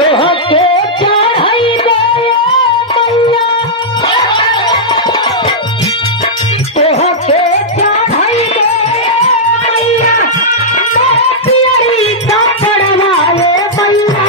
तोहके चढ़ाई दे मैया तोहके चढ़ाई दे मैया पियरी का चढ़वाए मैया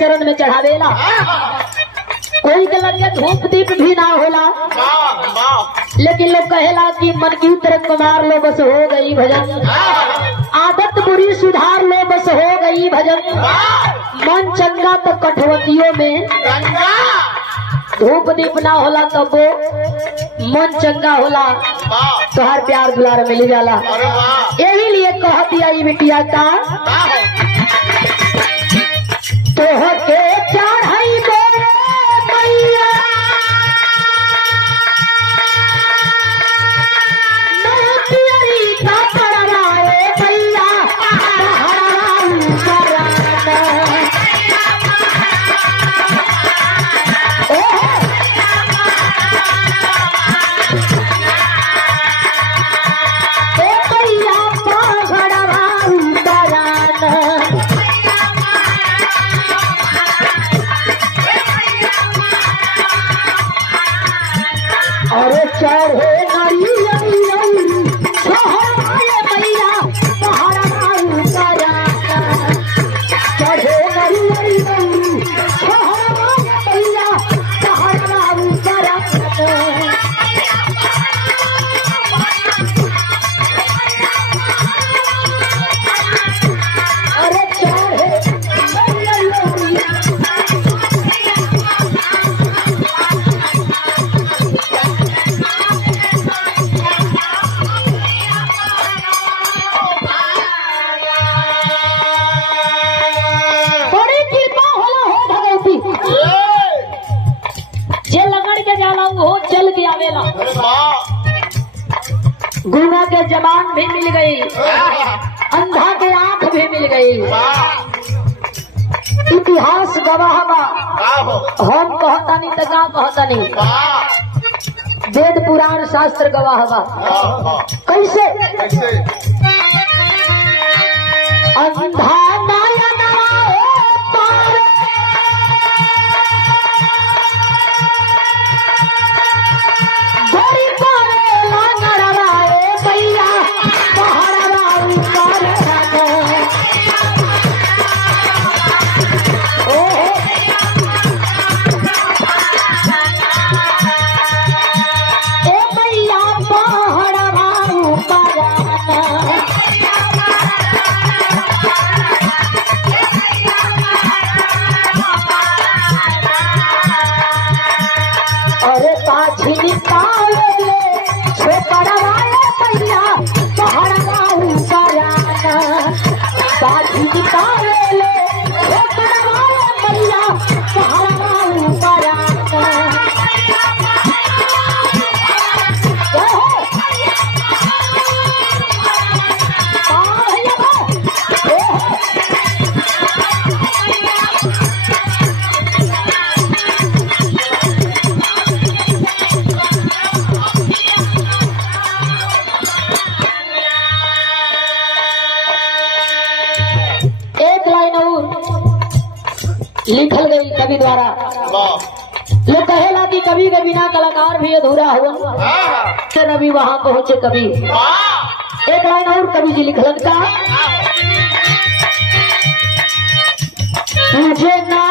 चरण में चढ़ावेला कोई के लगे धूप दीप भी ना होला लेकिन लोग कहेला कि मन की तरफ कुमार लो बस हो गई भजन आदत बुरी सुधार लो बस हो गई भजन मन चंगा तो कठवतियों में धूप दीप ना होला तब वो मन चंगा होला तो हर प्यार दुलार मिल जाला यही लिए कह दिया ये बिटिया का तोहके चढ़ाई दे मैया पियरी का चढ़वाए मैया अरे चढ़े गुना के जबान भी मिल गई अंधा के आंख भी मिल गई इतिहास गवाह बा हम कहतानी त का कहतानी वेद पुराण शास्त्र गवाह बा कैसे अंधा कवि द्वारा लोग कहेला कि कवि के बिना कलाकार भी अधूरा हुआ से रवि वहां पहुंचे कवि। एक लाइन और कवि जी लिखलन का, तुझे ना